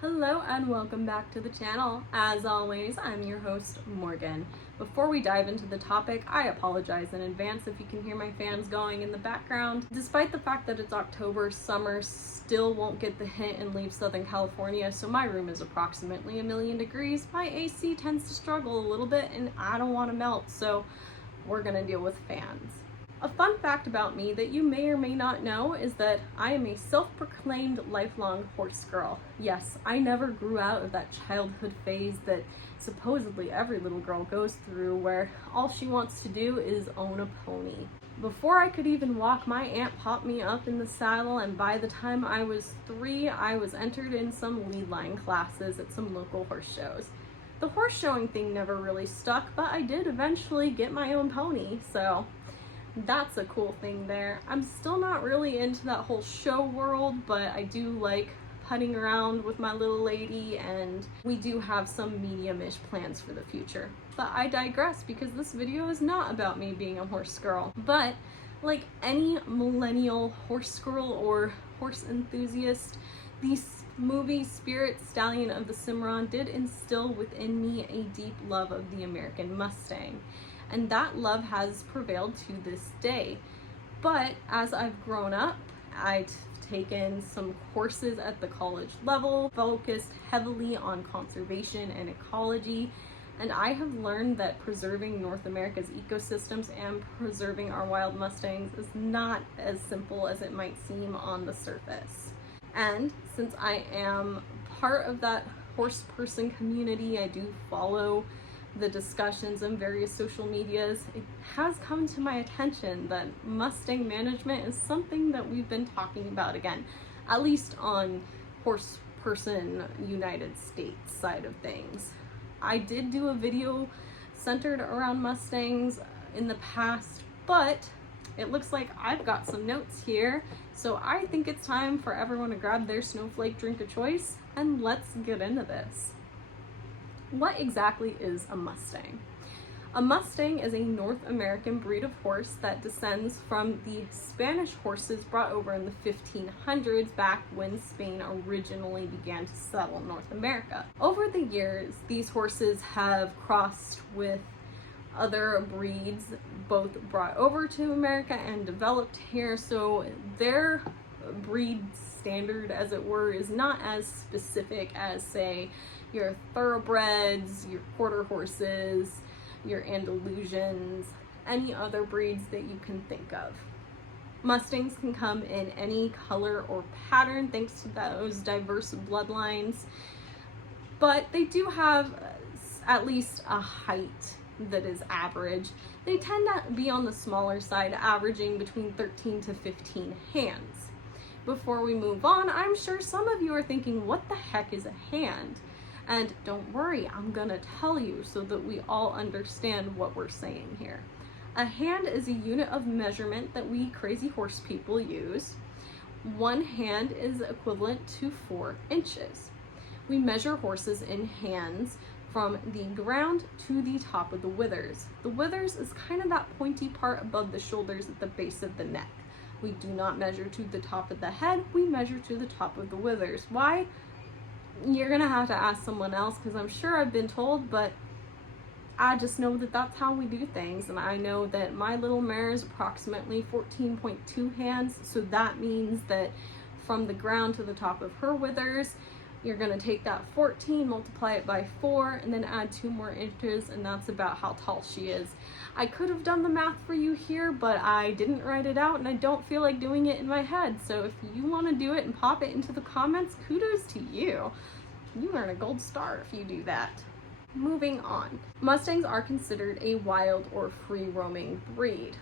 Hello and welcome back to the channel. As always, I'm your host, Morgan. Before we dive into the topic, I apologize in advance if you can hear my fans going in the background. Despite the fact that it's October, summer still won't get the hint and leave Southern California, so my room is approximately 1,000,000 degrees. My AC tends to struggle a little bit and I don't want to melt, so we're gonna deal with fans. A fun fact about me that you may or may not know is that I am a self-proclaimed lifelong horse girl. Yes, I never grew out of that childhood phase that supposedly every little girl goes through where all she wants to do is own a pony. Before I could even walk, my aunt popped me up in the saddle, and by the time I was 3, I was entered in some lead line classes at some local horse shows. The horse showing thing never really stuck, but I did eventually get my own pony, so that's a cool thing there. I'm still not really into that whole show world, but I do like putting around with my little lady, and we do have some medium-ish plans for the future. But I digress because this video is not about me being a horse girl. But like any millennial horse girl or horse enthusiast, the movie Spirit Stallion of the Cimarron did instill within me a deep love of the American Mustang. And that love has prevailed to this day. But as I've grown up, I've taken some courses at the college level, focused heavily on conservation and ecology, and I have learned that preserving North America's ecosystems and preserving our wild Mustangs is not as simple as it might seem on the surface. And since I am part of that horse person community, I do follow the discussions on various social medias, it has come to my attention that Mustang management is something that we've been talking about again, at least on Horse Person United States side of things. I did do a video centered around Mustangs in the past, but it looks like I've got some notes here, so I think it's time for everyone to grab their snowflake drink of choice and let's get into this. What exactly is a Mustang? A Mustang is a North American breed of horse that descends from the Spanish horses brought over in the 1500s, back when Spain originally began to settle North America. Over the years, these horses have crossed with other breeds, both brought over to America and developed here, so their breed standard, as it were, is not as specific as, say, your thoroughbreds, your quarter horses, your Andalusians, any other breeds that you can think of. Mustangs can come in any color or pattern thanks to those diverse bloodlines, but they do have at least a height that is average. They tend to be on the smaller side, averaging between 13 to 15 hands. Before we move on, I'm sure some of you are thinking, what the heck is a hand? And don't worry, I'm gonna tell you so that we all understand what we're saying here. A hand is a unit of measurement that we crazy horse people use. 1 hand is equivalent to 4 inches. We measure horses in hands from the ground to the top of the withers. The withers is kind of that pointy part above the shoulders at the base of the neck. We do not measure to the top of the head, we measure to the top of the withers. Why? You're gonna have to ask someone else, because I'm sure I've been told, but I just know that that's how we do things. And I know that my little mare is approximately 14.2 hands, so that means that from the ground to the top of her withers, you're gonna take that 14, multiply it by 4, and then add 2 more inches, and that's about how tall she is. I could have done the math for you here, but I didn't write it out, and I don't feel like doing it in my head. So if you want to do it and pop it into the comments, kudos to you. You earn a gold star if you do that. Moving on. Mustangs are considered a wild or free-roaming breed,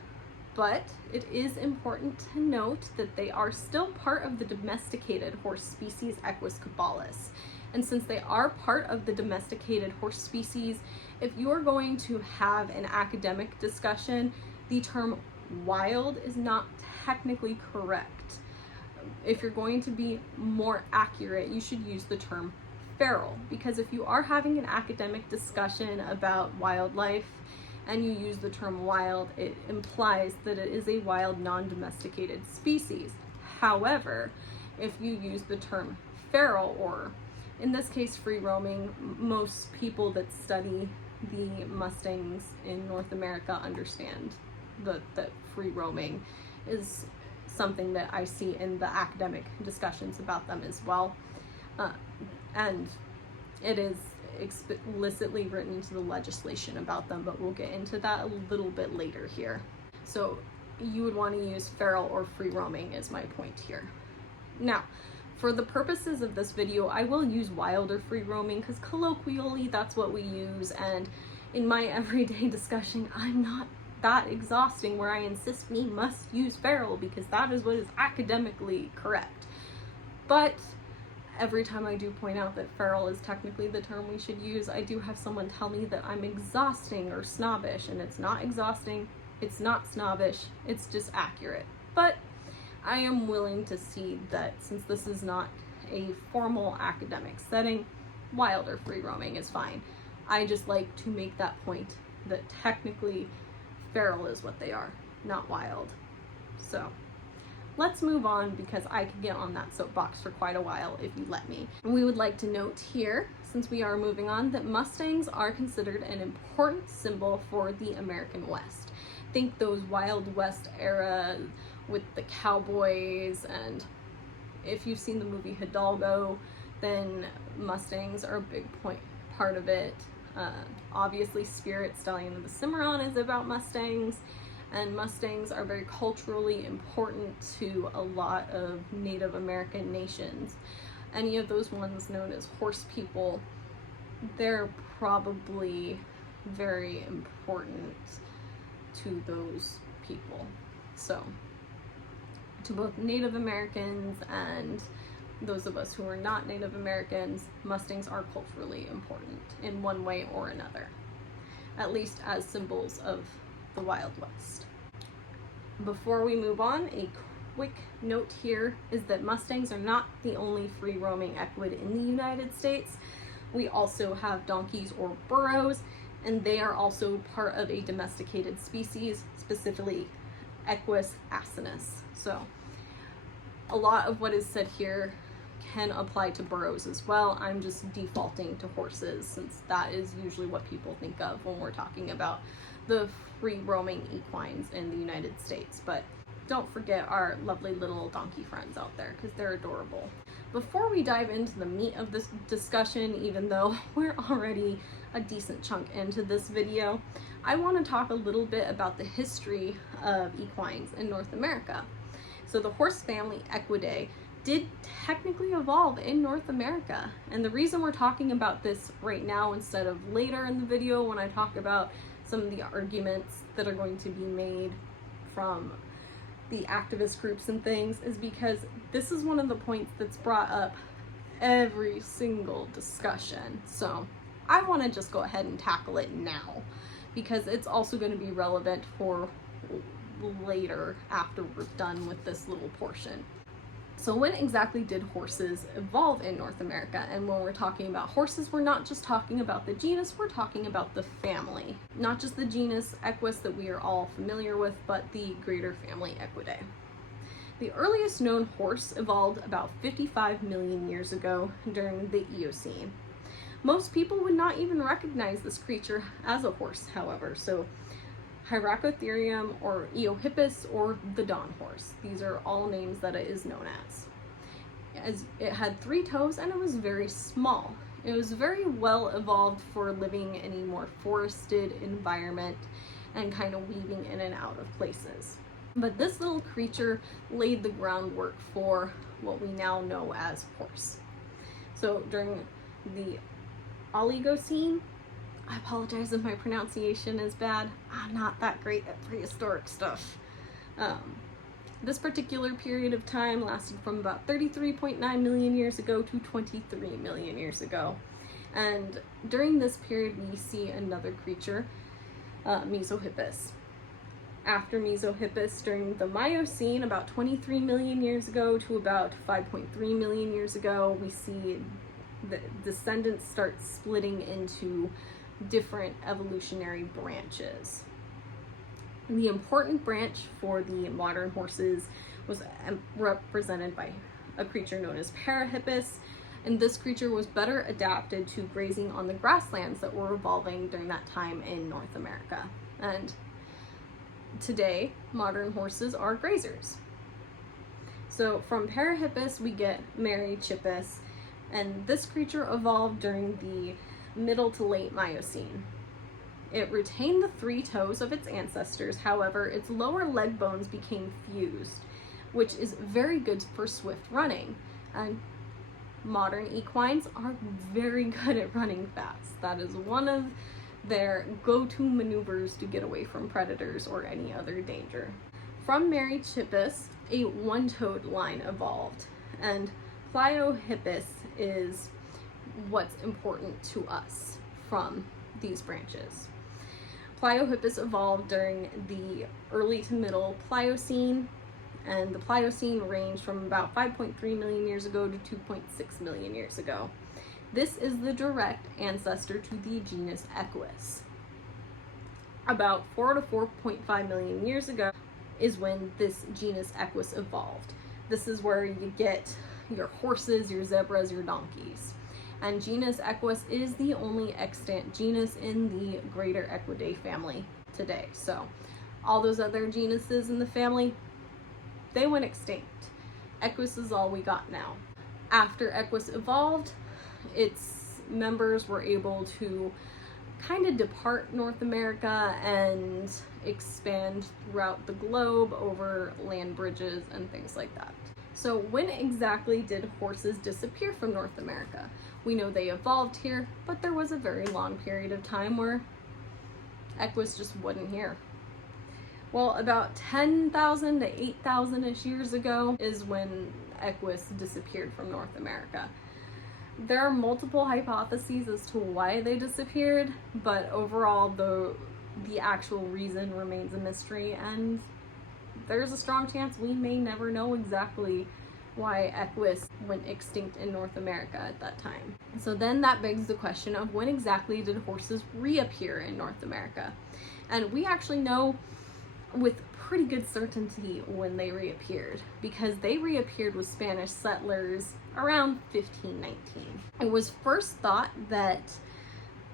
but it is important to note that they are still part of the domesticated horse species Equus. And since they are part of the domesticated horse species, if you're going to have an academic discussion, the term wild is not technically correct. If you're going to be more accurate, you should use the term feral, because if you are having an academic discussion about wildlife and you use the term wild, it implies that it is a wild, non-domesticated species. However, if you use the term feral or in this case free roaming, most people that study the Mustangs in North America understand that free roaming is something that I see in the academic discussions about them as well. And it is explicitly written into the legislation about them, but we'll get into that a little bit later here. So you would want to use feral or free roaming is my point here. Now, for the purposes of this video, I will use wild or free roaming because colloquially that's what we use, and in my everyday discussion, I'm not that exhausting where I insist we must use feral because that is what is academically correct. But every time I do point out that feral is technically the term we should use, I do have someone tell me that I'm exhausting or snobbish, and it's not exhausting, it's not snobbish, it's just accurate. But I am willing to see that since this is not a formal academic setting, wild or free roaming is fine. I just like to make that point that technically feral is what they are, not wild. So let's move on because I could get on that soapbox for quite a while if you let me. And we would like to note here, since we are moving on, that Mustangs are considered an important symbol for the American West. Think those Wild West era with the cowboys, and if you've seen the movie Hidalgo, then Mustangs are a big part of it. Obviously Spirit, Stallion of the Cimarron is about Mustangs, and Mustangs are very culturally important to a lot of Native American nations. Any of those ones known as horse people, they're probably very important to those people. So to both Native Americans and those of us who are not Native Americans, Mustangs are culturally important in one way or another, at least as symbols of the Wild West. Before we move on, a quick note here is that Mustangs are not the only free roaming equid in the United States. We also have donkeys or burros, and they are also part of a domesticated species, specifically Equus asinus. So a lot of what is said here can apply to burros as well. I'm just defaulting to horses since that is usually what people think of when we're talking about the free roaming equines in the United States. But don't forget our lovely little donkey friends out there because they're adorable. Before we dive into the meat of this discussion, even though we're already a decent chunk into this video, I want to talk a little bit about the history of equines in North America. So the horse family Equidae did technically evolve in North America, and the reason we're talking about this right now instead of later in the video when I talk about some of the arguments that are going to be made from the activist groups and things is because this is one of the points that's brought up every single discussion. So I want to just go ahead and tackle it now because it's also going to be relevant for later after we're done with this little portion. So when exactly did horses evolve in North America? And when we're talking about horses, we're not just talking about the genus, we're talking about the family. Not just the genus Equus that we are all familiar with, but the greater family Equidae. The earliest known horse evolved about 55 million years ago during the Eocene. Most people would not even recognize this creature as a horse, however, so Hyracotherium or Eohippus or the dawn horse. These are all names that it is known as it had 3 toes and it was very small. It was very well evolved for living in a more forested environment and kind of weaving in and out of places. But this little creature laid the groundwork for what we now know as horse. So during the Oligocene, I apologize if my pronunciation is bad. I'm not that great at prehistoric stuff. This particular period of time lasted from about 33.9 million years ago to 23 million years ago. And during this period, we see another creature, Mesohippus. After Mesohippus, during the Miocene, about 23 million years ago to about 5.3 million years ago, we see the descendants start splitting into different evolutionary branches. The important branch for the modern horses was represented by a creature known as Parahippus, and this creature was better adapted to grazing on the grasslands that were evolving during that time in North America. And today, modern horses are grazers. So from Parahippus, we get Merychippus, and this creature evolved during the middle to late Miocene. It retained the 3 toes of its ancestors, however, its lower leg bones became fused, which is very good for swift running. And modern equines are very good at running fast. That is one of their go-to maneuvers to get away from predators or any other danger. From Merychippus, a one-toed line evolved, and Pliohippus is what's important to us from these branches. Pliohippus evolved during the early to middle Pliocene, and the Pliocene ranged from about 5.3 million years ago to 2.6 million years ago. This is the direct ancestor to the genus Equus. About 4 to 4.5 million years ago is when this genus Equus evolved. This is where you get your horses, your zebras, your donkeys. And genus Equus is the only extant genus in the greater Equidae family today. So all those other genuses in the family, they went extinct. Equus is all we got now. After Equus evolved, its members were able to kind of depart North America and expand throughout the globe over land bridges and things like that. So when exactly did horses disappear from North America? We know they evolved here, but there was a very long period of time where Equus just wasn't here. Well, about 10,000 to 8,000-ish years ago is when Equus disappeared from North America. There are multiple hypotheses as to why they disappeared, but overall the actual reason remains a mystery, and there's a strong chance we may never know exactly why Equus went extinct in North America at that time. So then that begs the question of when exactly did horses reappear in North America? And we actually know with pretty good certainty when they reappeared, because they reappeared with Spanish settlers around 1519. It was first thought that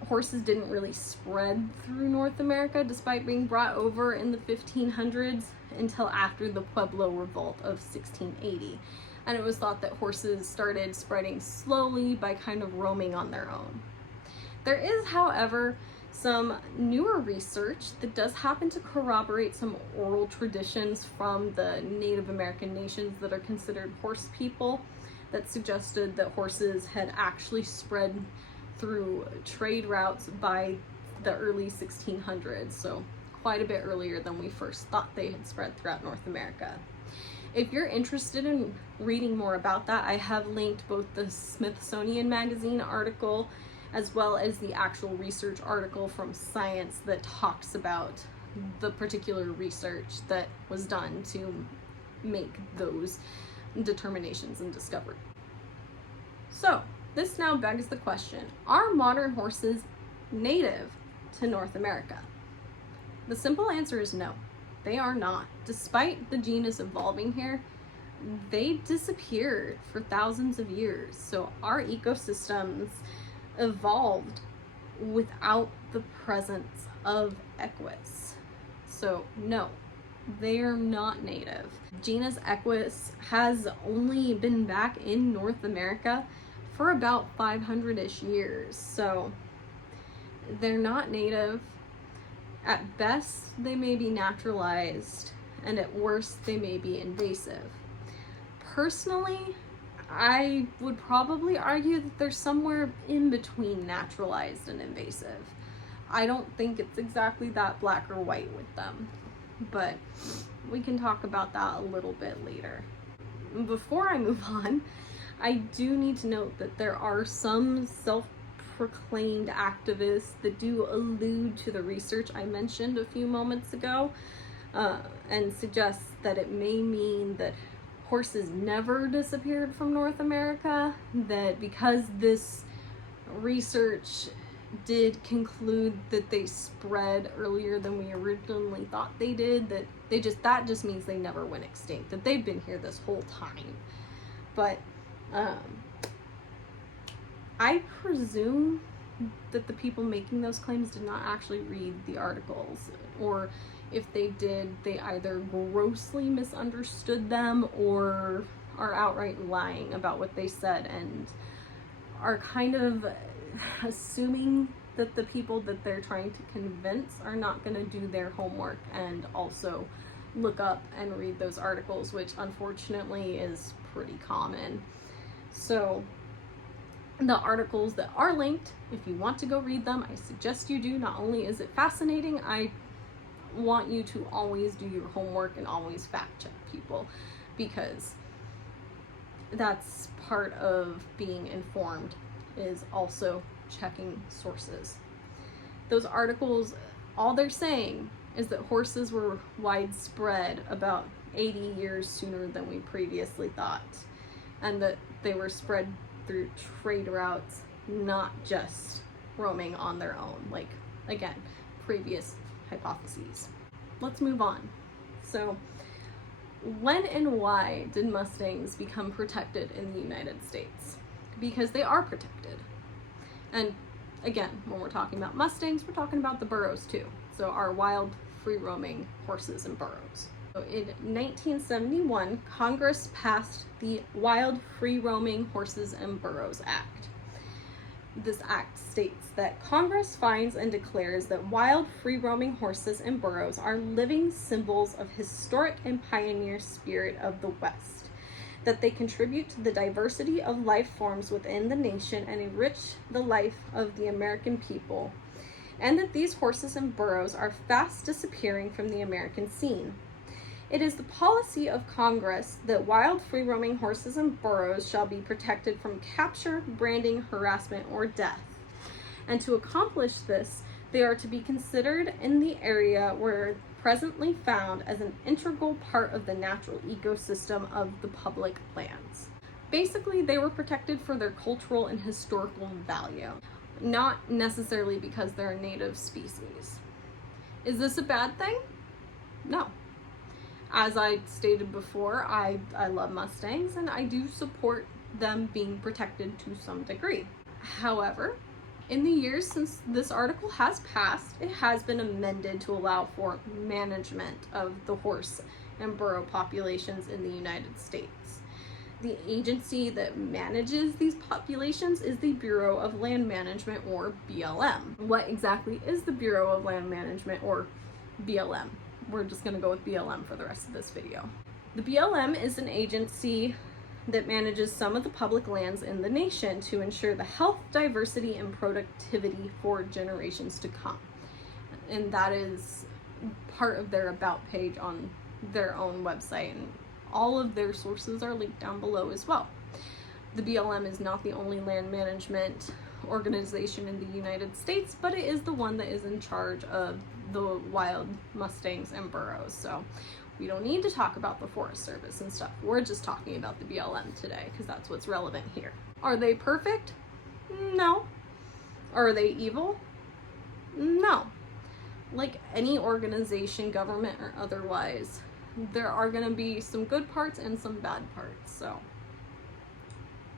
horses didn't really spread through North America despite being brought over in the 1500s until after the Pueblo Revolt of 1680. And it was thought that horses started spreading slowly by kind of roaming on their own. There is, however, some newer research that does happen to corroborate some oral traditions from the Native American nations that are considered horse people that suggested that horses had actually spread through trade routes by the early 1600s, so quite a bit earlier than we first thought they had spread throughout North America. If you're interested in reading more about that, I have linked both the Smithsonian Magazine article as well as the actual research article from Science that talks about the particular research that was done to make those determinations and discovery. So, this now begs the question, are modern horses native to North America? The simple answer is no, they are not. Despite the genus evolving here, they disappeared for thousands of years. So our ecosystems evolved without the presence of Equus. So no, they are not native. Genus Equus has only been back in North America for about 500-ish years, so they're not native. At best, they may be naturalized, and at worst, they may be invasive. Personally, I would probably argue that they're somewhere in between naturalized and invasive. I don't think it's exactly that black or white with them, but we can talk about that a little bit later. Before I move on, I do need to note that there are some self-proclaimed activists that do allude to the research I mentioned a few moments ago, and suggest that it may mean that horses never disappeared from North America, that because this research did conclude that they spread earlier than we originally thought they did, that just means they never went extinct, that they've been here this whole time. But I presume that the people making those claims did not actually read the articles, or if they did, they either grossly misunderstood them or are outright lying about what they said and are kind of assuming that the people that they're trying to convince are not going to do their homework and also look up and read those articles, which unfortunately is pretty common. So the articles that are linked, if you want to go read them, I suggest you do. Not only is it fascinating, I want you to always do your homework and always fact check people, because that's part of being informed, is also checking sources. Those articles, all they're saying is that horses were widespread about 80 years sooner than we previously thought, and that they were spread through trade routes, not just roaming on their own, like, again, previous hypotheses. Let's move on. So, when and why did Mustangs become protected in the United States? Because they are protected. And again, when we're talking about Mustangs, we're talking about the burros too. So our wild, free-roaming horses and burros. So in 1971, Congress passed the Wild Free-Roaming Horses and Burros Act. This act states that Congress finds and declares that wild, free-roaming horses and burros are living symbols of historic and pioneer spirit of the West, that they contribute to the diversity of life forms within the nation and enrich the life of the American people, and that these horses and burros are fast disappearing from the American scene. It is the policy of Congress that wild free-roaming horses and burros shall be protected from capture, branding, harassment, or death. And to accomplish this, they are to be considered in the area where presently found as an integral part of the natural ecosystem of the public lands. Basically, they were protected for their cultural and historical value, not necessarily because they're a native species. Is this a bad thing? No. As I stated before, I love Mustangs and I do support them being protected to some degree. However, in the years since this article has passed, it has been amended to allow for management of the horse and burro populations in the United States. The agency that manages these populations is the Bureau of Land Management, or BLM. What exactly is the Bureau of Land Management, or BLM? We're just going to go with BLM for the rest of this video. The BLM is an agency that manages some of the public lands in the nation to ensure the health, diversity, and productivity for generations to come. And that is part of their about page on their own website, and all of their sources are linked down below as well. The BLM is not the only land management organization in the United States, but it is the one that is in charge of the wild Mustangs and burros. So we don't need to talk about the Forest Service and stuff. We're just talking about the BLM today because that's what's relevant here. Are they perfect? No. Are they evil? No. Like any organization, government or otherwise, there are going to be some good parts and some bad parts. So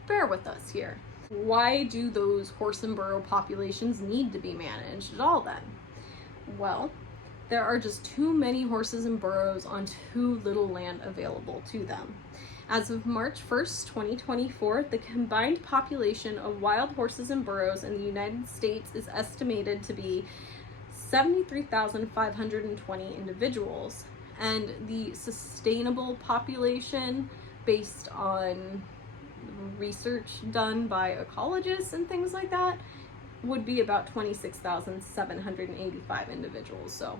bear with us here. Why do those horse and burro populations need to be managed at all then? Well, there are just too many horses and burros on too little land available to them. As of March 1st, 2024, the combined population of wild horses and burros in the United States is estimated to be 73,520 individuals, and the sustainable population, based on research done by ecologists and things like that, would be about 26,785 individuals. So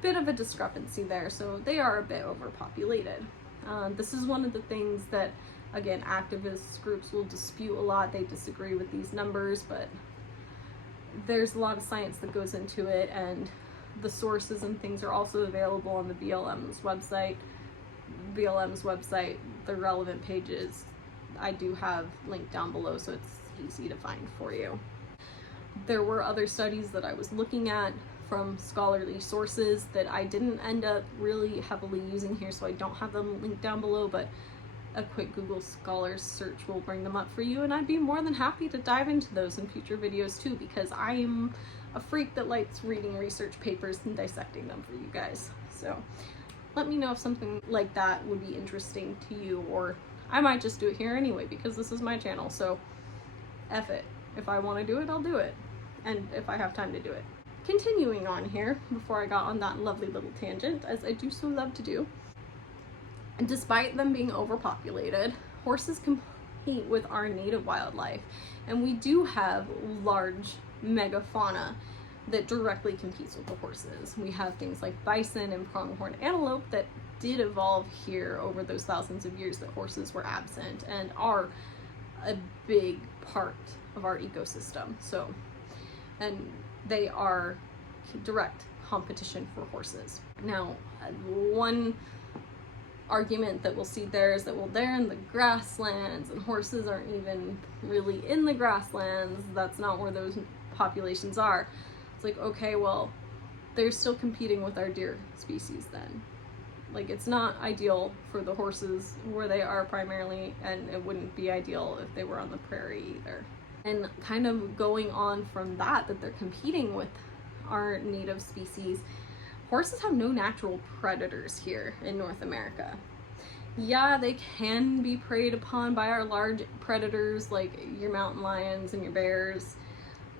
bit of a discrepancy there. So they are a bit overpopulated. This is one of the things that, again, activist groups will dispute a lot. They disagree with these numbers, but there's a lot of science that goes into it, and the sources and things are also available on the BLM's website. The relevant pages I do have linked down below, so it's easy to find for you. There were other studies that I was looking at from scholarly sources that I didn't end up really heavily using here, so I don't have them linked down below, but a quick Google Scholars search will bring them up for you, and I'd be more than happy to dive into those in future videos too, because I am a freak that likes reading research papers and dissecting them for you guys. So let me know if something like that would be interesting to you, or I might just do it here anyway because this is my channel, so F it. If I want to do it, I'll do it, and if I have time to do it. Continuing on here, before I got on that lovely little tangent, as I do so love to do, despite them being overpopulated, horses compete with our native wildlife, and we do have large megafauna that directly competes with the horses. We have things like bison and pronghorn antelope that did evolve here over those thousands of years that horses were absent and are a big part of our ecosystem. So, and they are direct competition for horses. Now, one argument that we'll see there is that, well, they're in the grasslands and horses aren't even really in the grasslands. That's not where those populations are. It's like, okay, well, they're still competing with our deer species then. Like, it's not ideal for the horses where they are primarily, and it wouldn't be ideal if they were on the prairie either. And kind of going on from that they're competing with our native species, horses have no natural predators here in North America. Yeah, they can be preyed upon by our large predators like your mountain lions and your bears,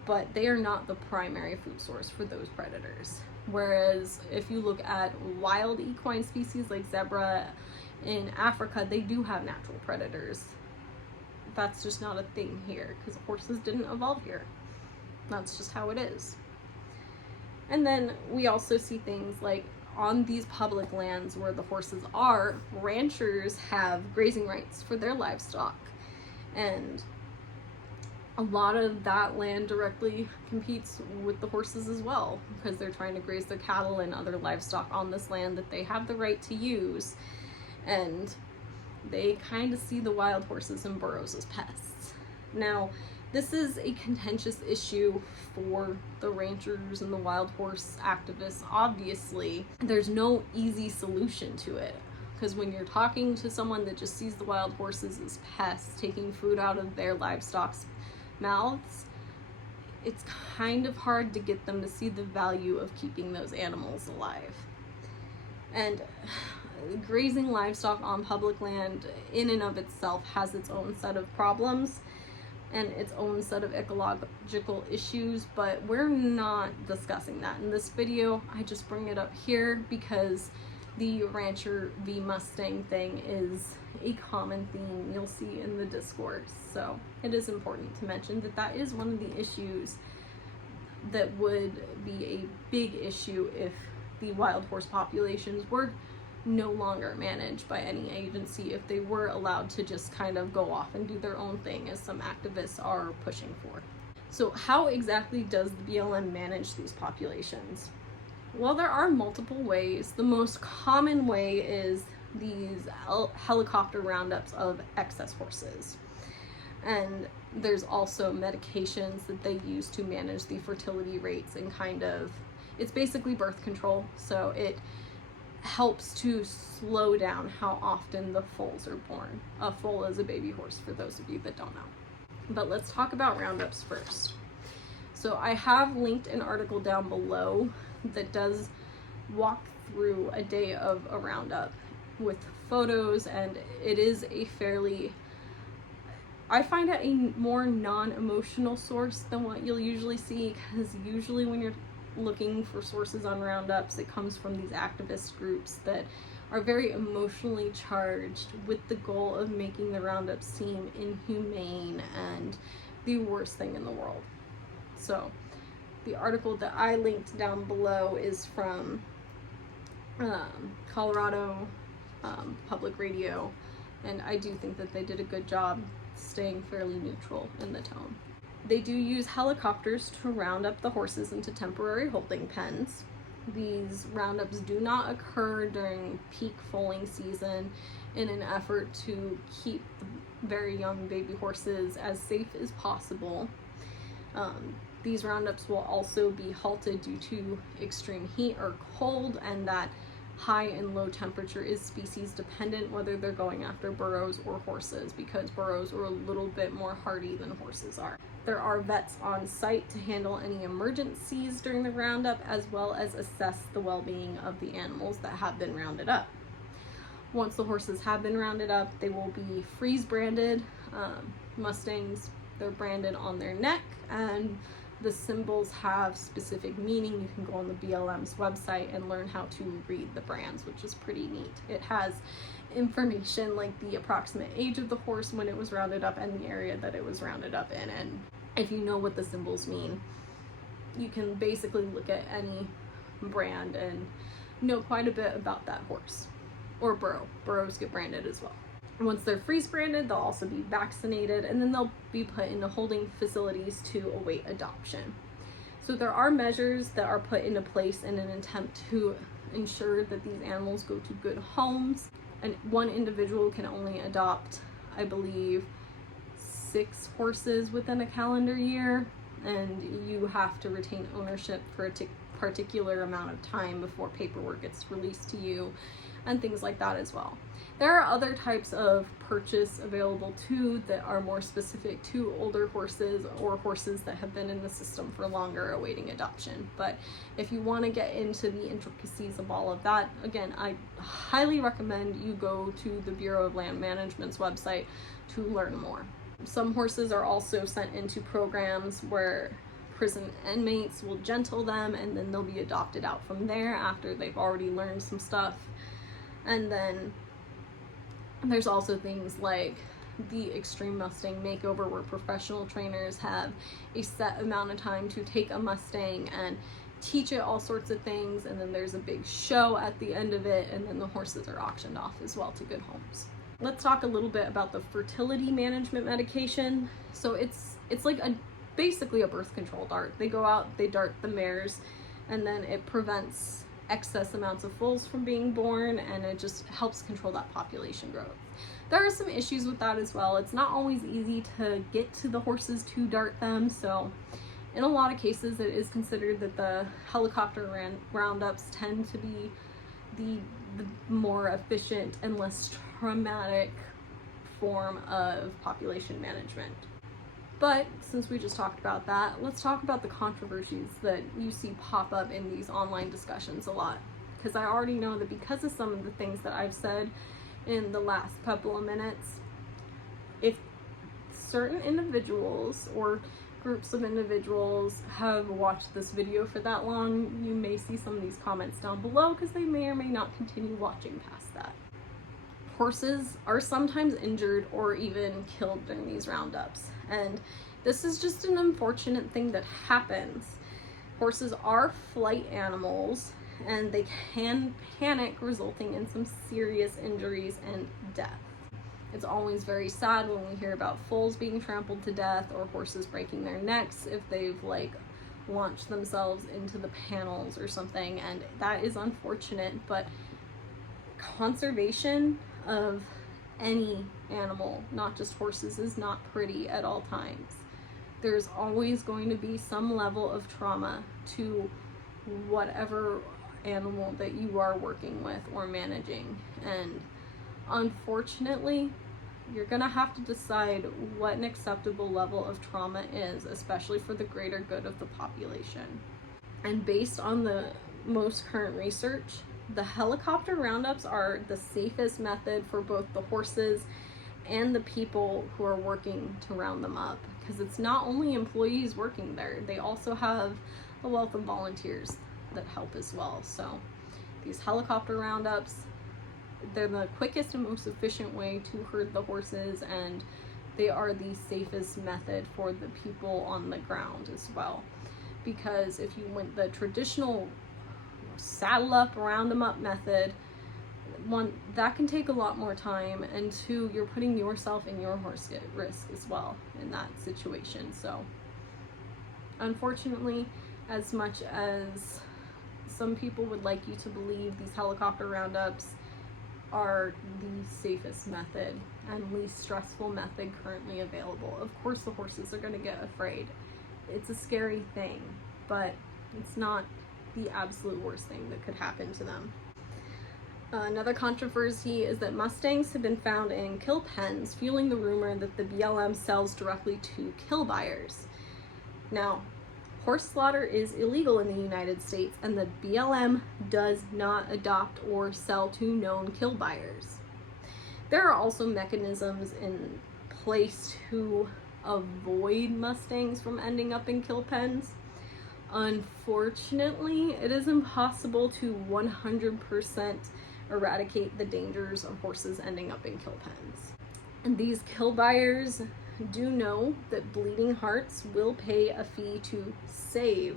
but they are not the primary food source for those predators. Whereas if you look at wild equine species like zebra in Africa, they do have natural predators. That's just not a thing here because horses didn't evolve here. That's just how it is. And then we also see things like on these public lands where the horses are, ranchers have grazing rights for their livestock. And a lot of that land directly competes with the horses as well because they're trying to graze their cattle and other livestock on this land that they have the right to use. And they kind of see the wild horses and burros as pests. Now, this is a contentious issue for the ranchers and the wild horse activists. Obviously, there's no easy solution to it because when you're talking to someone that just sees the wild horses as pests, taking food out of their livestock's mouths, it's kind of hard to get them to see the value of keeping those animals alive. And grazing livestock on public land in and of itself has its own set of problems and its own set of ecological issues, but we're not discussing that in this video. I just bring it up here because the rancher v Mustang thing is a common theme you'll see in the discourse. So it is important to mention that that is one of the issues that would be a big issue if the wild horse populations were no longer managed by any agency, if they were allowed to just kind of go off and do their own thing as some activists are pushing for. So how exactly does the BLM manage these populations? Well, there are multiple ways. The most common way is these helicopter roundups of excess horses. And there's also medications that they use to manage the fertility rates and kind of, it's basically birth control. So it helps to slow down how often the foals are born. A foal is a baby horse for those of you that don't know. But let's talk about roundups first. So I have linked an article down below that does walk through a day of a roundup with photos, and it is a fairly, I find it a more non-emotional source than what you'll usually see, because usually when you're looking for sources on roundups, it comes from these activist groups that are very emotionally charged with the goal of making the roundup seem inhumane and the worst thing in the world. So the article that I linked down below is from Colorado Public Radio, and I do think that they did a good job staying fairly neutral in the tone. They do use helicopters to round up the horses into temporary holding pens. These roundups do not occur during peak foaling season in an effort to keep the very young baby horses as safe as possible. These roundups will also be halted due to extreme heat or cold, and that high and low temperature is species dependent, whether they're going after burros or horses, because burros are a little bit more hardy than horses are. There are vets on site to handle any emergencies during the roundup, as well as assess the well-being of the animals that have been rounded up. Once the horses have been rounded up, they will be freeze branded. Mustangs, they're branded on their neck, and the symbols have specific meaning. You can go on the BLM's website and learn how to read the brands, which is pretty neat. It has information like the approximate age of the horse when it was rounded up and the area that it was rounded up in. And if you know what the symbols mean, you can basically look at any brand and know quite a bit about that horse or burro. Burros get branded as well. Once they're freeze branded, they'll also be vaccinated, and then they'll be put into holding facilities to await adoption. So there are measures that are put into place in an attempt to ensure that these animals go to good homes, and one individual can only adopt, I believe, 6 horses within a calendar year, and you have to retain ownership for a particular amount of time before paperwork gets released to you, and things like that as well. There are other types of purchase available too that are more specific to older horses or horses that have been in the system for longer awaiting adoption. But if you want to get into the intricacies of all of that, again, I highly recommend you go to the Bureau of Land Management's website to learn more. Some horses are also sent into programs where prison inmates will gentle them, and then they'll be adopted out from there after they've already learned some stuff. And then there's also things like the Extreme Mustang Makeover, where professional trainers have a set amount of time to take a Mustang and teach it all sorts of things, and then there's a big show at the end of it, and then the horses are auctioned off as well to good homes. Let's talk a little bit about the fertility management medication. So it's like basically a birth control dart. They go out, they dart the mares, and then it prevents excess amounts of foals from being born, and it just helps control that population growth. There are some issues with that as well. It's not always easy to get to the horses to dart them, so in a lot of cases it is considered that the helicopter roundups tend to be the more efficient and less traumatic form of population management. But since we just talked about that, let's talk about the controversies that you see pop up in these online discussions a lot. Because I already know that because of some of the things that I've said in the last couple of minutes, if certain individuals or groups of individuals have watched this video for that long, you may see some of these comments down below because they may or may not continue watching past that. Horses are sometimes injured or even killed during these roundups, and this is just an unfortunate thing that happens. Horses are flight animals, and they can panic, resulting in some serious injuries and death. It's always very sad when we hear about foals being trampled to death or horses breaking their necks if they've launched themselves into the panels or something, and that is unfortunate. But conservation of any animal, not just horses, is not pretty at all times. There's always going to be some level of trauma to whatever animal that you are working with or managing, and unfortunately you're gonna have to decide what an acceptable level of trauma is, especially for the greater good of the population. And based on the most current research, the helicopter roundups are the safest method for both the horses and the people who are working to round them up, because it's not only employees working there, they also have a wealth of volunteers that help as well. So these helicopter roundups, they're the quickest and most efficient way to herd the horses, and they are the safest method for the people on the ground as well. Because if you went the traditional saddle up, round them up method, one, that can take a lot more time, and two, you're putting yourself and your horse at risk as well in that situation. So unfortunately, as much as some people would like you to believe, these helicopter roundups are the safest method and least stressful method currently available. Of course the horses are going to get afraid. It's a scary thing, but it's not the absolute worst thing that could happen to them. Another controversy is that Mustangs have been found in kill pens, fueling the rumor that the BLM sells directly to kill buyers. Now, horse slaughter is illegal in the United States, and the BLM does not adopt or sell to known kill buyers. There are also mechanisms in place to avoid Mustangs from ending up in kill pens. Unfortunately, it is impossible to 100% eradicate the dangers of horses ending up in kill pens. And these kill buyers do know that bleeding hearts will pay a fee to save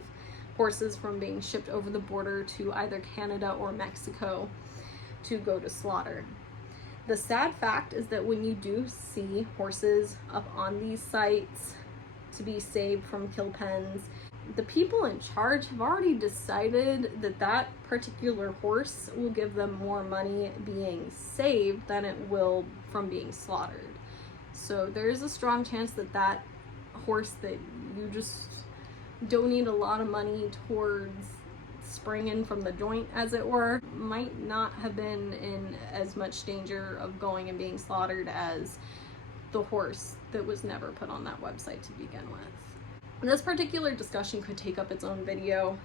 horses from being shipped over the border to either Canada or Mexico to go to slaughter. The sad fact is that when you do see horses up on these sites to be saved from kill pens, the people in charge have already decided that that particular horse will give them more money being saved than it will from being slaughtered. So there is a strong chance that that horse that you just donate a lot of money towards springing from the joint, as it were, might not have been in as much danger of going and being slaughtered as the horse that was never put on that website to begin with. This particular discussion could take up its own video,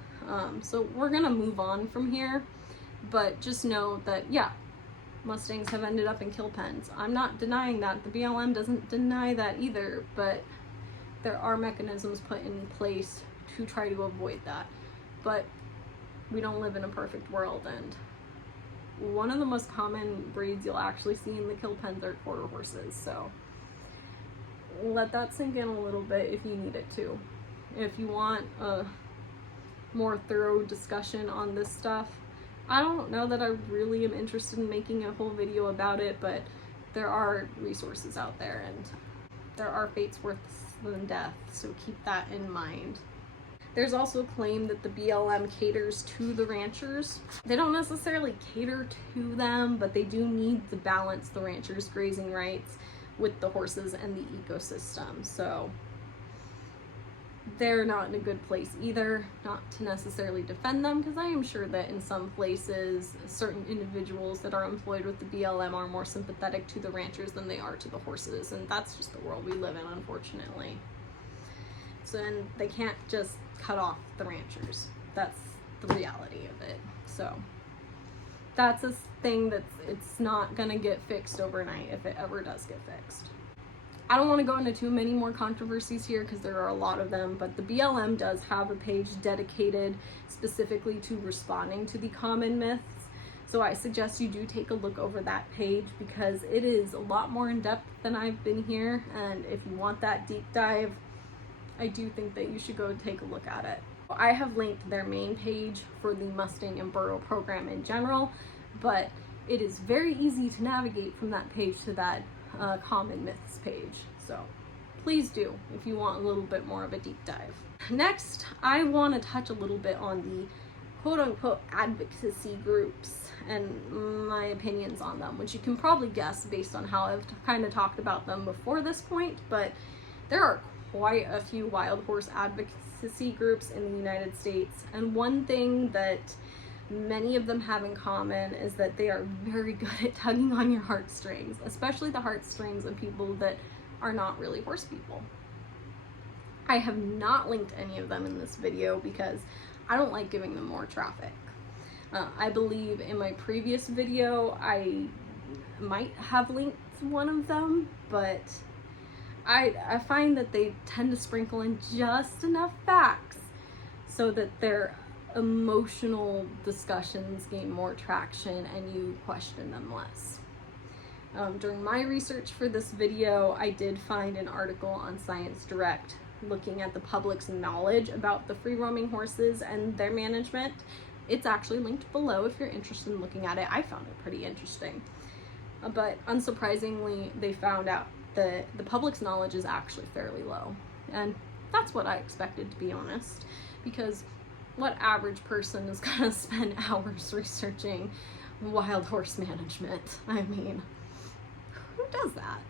so we're gonna move on from here, but just know that, yeah, Mustangs have ended up in kill pens. I'm not denying that. The BLM doesn't deny that either, but there are mechanisms put in place to try to avoid that. But we don't live in a perfect world, and one of the most common breeds you'll actually see in the kill pens are quarter horses, so let that sink in a little bit if you need it to. If you want a more thorough discussion on this stuff, I don't know that I really am interested in making a whole video about it, but there are resources out there, and there are fates worse than death, so keep that in mind. There's also a claim that the BLM caters to the ranchers. They don't necessarily cater to them, but they do need to balance the ranchers' grazing rights with the horses and the ecosystem. So they're not in a good place either. Not to necessarily defend them, because I am sure that in some places certain individuals that are employed with the BLM are more sympathetic to the ranchers than they are to the horses, and that's just the world we live in, unfortunately. So, and they can't just cut off the ranchers. That's the reality of it. So that's a thing it's not gonna get fixed overnight if it ever does get fixed. I don't want to go into too many more controversies here because there are a lot of them, but the BLM does have a page dedicated specifically to responding to the common myths. So I suggest you do take a look over that page because it is a lot more in depth than I've been here, and if you want that deep dive, I do think that you should go take a look at it. I have linked their main page for the Mustang and Burro program in general, but it is very easy to navigate from that page to that common myths page. So please do if you want a little bit more of a deep dive. Next, I want to touch a little bit on the quote-unquote advocacy groups and my opinions on them, which you can probably guess based on how I've kind of talked about them before this point, but there are quite a few wild horse advocacy groups in the United States, and one thing that many of them have in common is that they are very good at tugging on your heartstrings, especially the heartstrings of people that are not really horse people. I have not linked any of them in this video because I don't like giving them more traffic. I believe in my previous video I might have linked one of them, but I find that they tend to sprinkle in just enough facts so that their emotional discussions gain more traction and you question them less. During my research for this video, I did find an article on Science Direct looking at the public's knowledge about the free-roaming horses and their management. It's actually linked below if you're interested in looking at it. I found it pretty interesting. But unsurprisingly, they found out that the public's knowledge is actually fairly low. And that's what I expected, to be honest, because what average person is gonna spend hours researching wild horse management? I mean, who does that?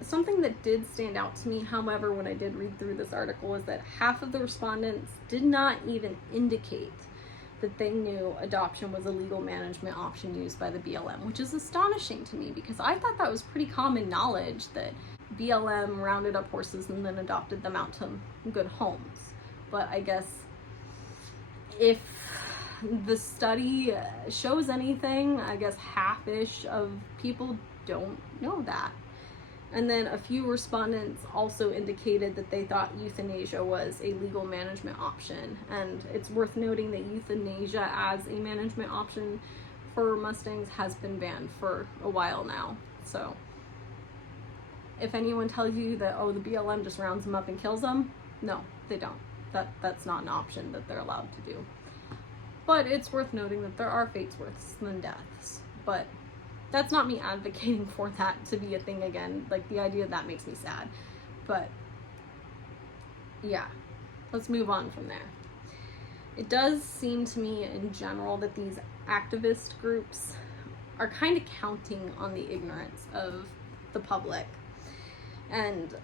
Something that did stand out to me, however, when I did read through this article, is that half of the respondents did not even indicate that they knew adoption was a legal management option used by the BLM, which is astonishing to me because I thought that was pretty common knowledge that BLM rounded up horses and then adopted them out to good homes. But I guess if the study shows anything, I guess half-ish of people don't know that. And then a few respondents also indicated that they thought euthanasia was a legal management option. And it's worth noting that euthanasia as a management option for Mustangs has been banned for a while now. So if anyone tells you that, oh, the BLM just rounds them up and kills them, no, they don't. That's not an option that they're allowed to do. But it's worth noting that there are fates worse than deaths. But that's not me advocating for that to be a thing again. Like, the idea of that makes me sad. But yeah, let's move on from there. It does seem to me in general that these activist groups are kind of counting on the ignorance of the public. And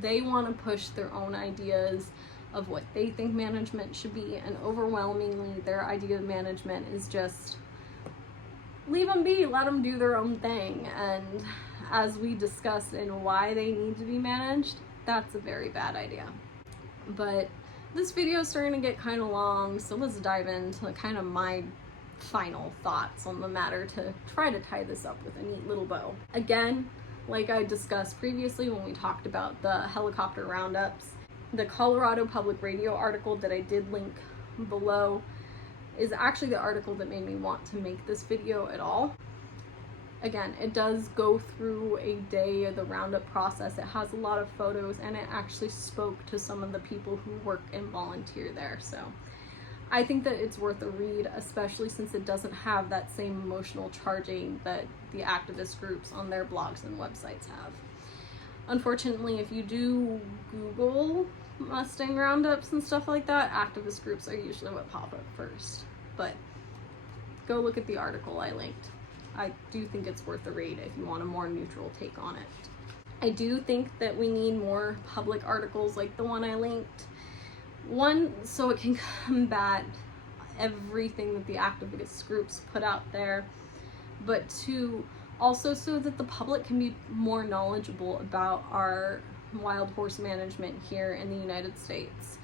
they want to push their own ideas of what they think management should be, and overwhelmingly their idea of management is just leave them be, let them do their own thing. And as we discussed in why they need to be managed, that's a very bad idea. But this video is starting to get kind of long, so let's dive into kind of my final thoughts on the matter to try to tie this up with a neat little bow. Again, like I discussed previously when we talked about the helicopter roundups, the Colorado Public Radio article that I did link below is actually the article that made me want to make this video at all. Again, it does go through a day of the roundup process. It has a lot of photos, and it actually spoke to some of the people who work and volunteer there. So I think that it's worth a read, especially since it doesn't have that same emotional charging that the activist groups on their blogs and websites have. Unfortunately, if you do Google Mustang roundups and stuff like that, activist groups are usually what pop up first. But go look at the article I linked. I do think it's worth a read if you want a more neutral take on it. I do think that we need more public articles like the one I linked. One, so it can combat everything that the activist groups put out there, but two, also so that the public can be more knowledgeable about our wild horse management here in the United States.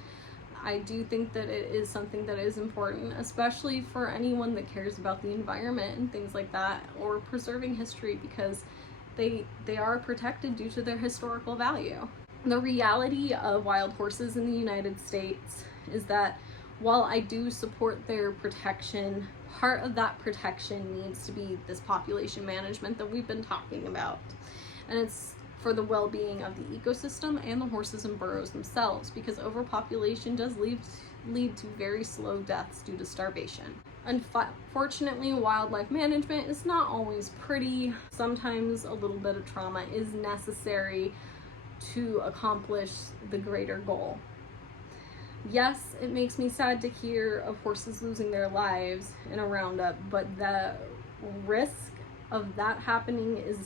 I do think that it is something that is important, especially for anyone that cares about the environment and things like that, or preserving history, because they are protected due to their historical value. The reality of wild horses in the United States is that while I do support their protection, part of that protection needs to be this population management that we've been talking about. And it's for the well-being of the ecosystem and the horses and burros themselves, because overpopulation does lead to very slow deaths due to starvation. Unfortunately, wildlife management is not always pretty. Sometimes a little bit of trauma is necessary to accomplish the greater goal. Yes, it makes me sad to hear of horses losing their lives in a roundup, but the risk of that happening is,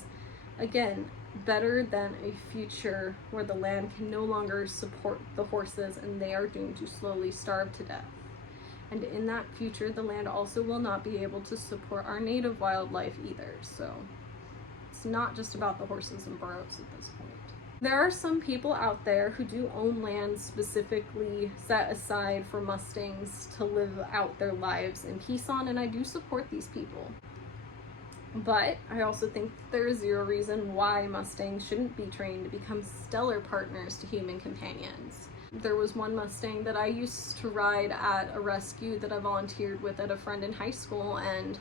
again, better than a future where the land can no longer support the horses and they are doomed to slowly starve to death. And in that future, the land also will not be able to support our native wildlife either. So it's not just about the horses and burros at this point. There are some people out there who do own land specifically set aside for Mustangs to live out their lives in peace on, and I do support these people. But I also think there is zero reason why Mustangs shouldn't be trained to become stellar partners to human companions. There was one Mustang that I used to ride at a rescue that I volunteered with at a friend in high school, and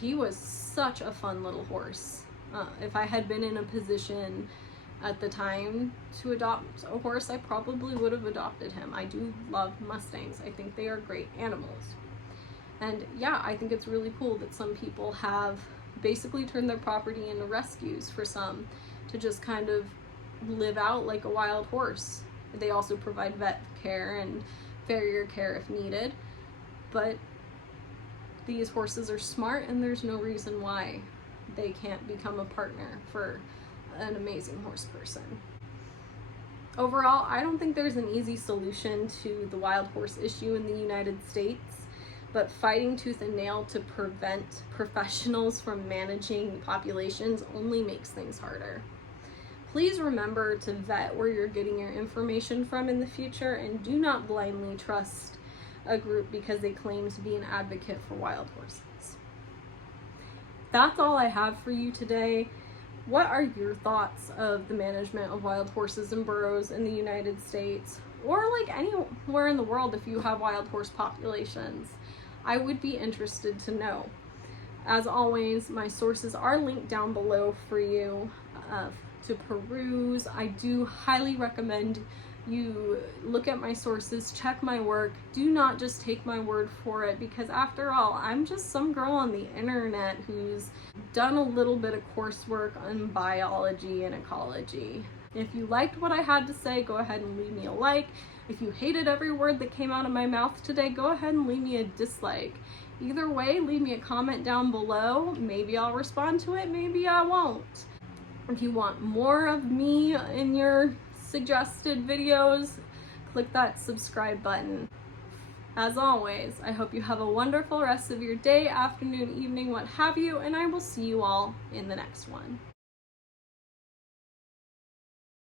he was such a fun little horse. If I had been in a position at the time to adopt a horse, I probably would have adopted him. I do love Mustangs. I think they are great animals. And yeah, I think it's really cool that some people have basically turned their property into rescues for some to just kind of live out like a wild horse. They also provide vet care and farrier care if needed. But these horses are smart, and there's no reason why they can't become a partner for an amazing horse person. Overall, I don't think there's an easy solution to the wild horse issue in the United States. but fighting tooth and nail to prevent professionals from managing populations only makes things harder. Please remember to vet where you're getting your information from in the future, and do not blindly trust a group because they claim to be an advocate for wild horses. That's all I have for you today. What are your thoughts of the management of wild horses and burros in the United States, or like anywhere in the world if you have wild horse populations? I would be interested to know. As always, my sources are linked down below for you to peruse. I do highly recommend you look at my sources, check my work. Do not just take my word for it, because after all, I'm just some girl on the internet who's done a little bit of coursework on biology and ecology. If you liked what I had to say, go ahead and leave me a like. If you hated every word that came out of my mouth today, go ahead and leave me a dislike. Either way, leave me a comment down below. Maybe I'll respond to it, maybe I won't. If you want more of me in your suggested videos, click that subscribe button. As always, I hope you have a wonderful rest of your day, afternoon, evening, what have you, and I will see you all in the next one.